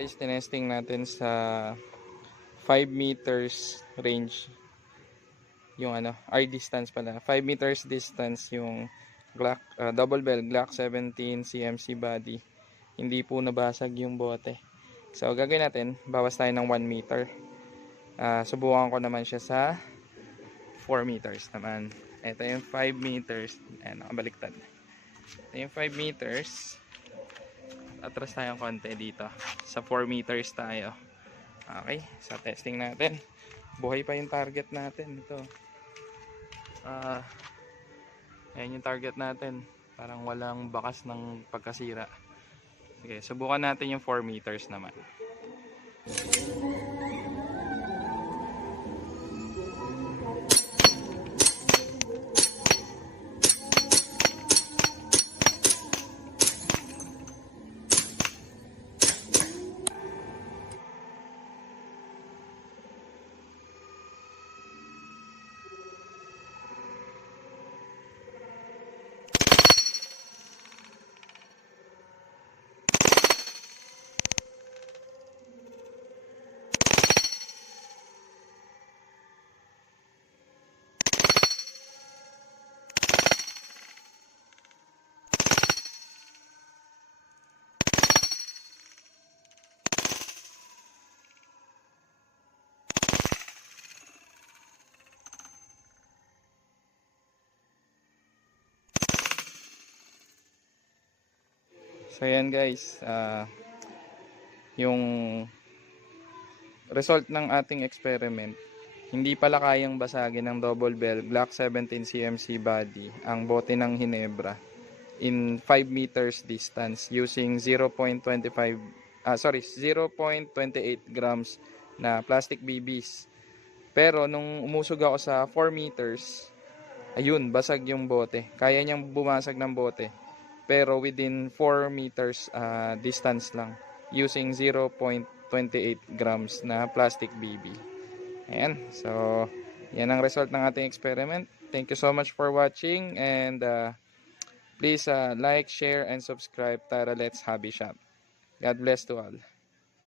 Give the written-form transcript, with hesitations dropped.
Guys, tinesting natin sa 5 meters range yung distance pala. 5 meters distance yung Glock, double bell Glock 17 CMC body. Hindi po nabasag yung bote. So gagawin natin, bawas tayo ng 1 meter. Subukan ko naman siya sa 4 meters naman. Ito yung 5 meters. Ayan, nakabaliktad. Ito yung 5 meters. Atras tayong konti dito. Sa 4 meters tayo. Okay, sa testing natin. Buhay pa yung target natin. Ito. Ayan yung target natin. Parang walang bakas ng pagkasira. Okay, subukan natin yung 4 meters naman. So yan guys, yung result ng ating experiment, hindi pala kayang basagin ng double bell Glock 17 CMC body ang bote ng Hinebra in 5 meters distance using 0.28 grams na plastic BBs. Pero nung umusog ako sa 4 meters, ayun, basag yung bote. Kaya niyang bumasag ng bote. Pero within 4 meters distance lang using 0.28 grams na plastic BB. Ayan. So, yan ang result ng ating experiment. Thank you so much for watching and please like, share, and subscribe. Tara, let's hobby shop. God bless to all.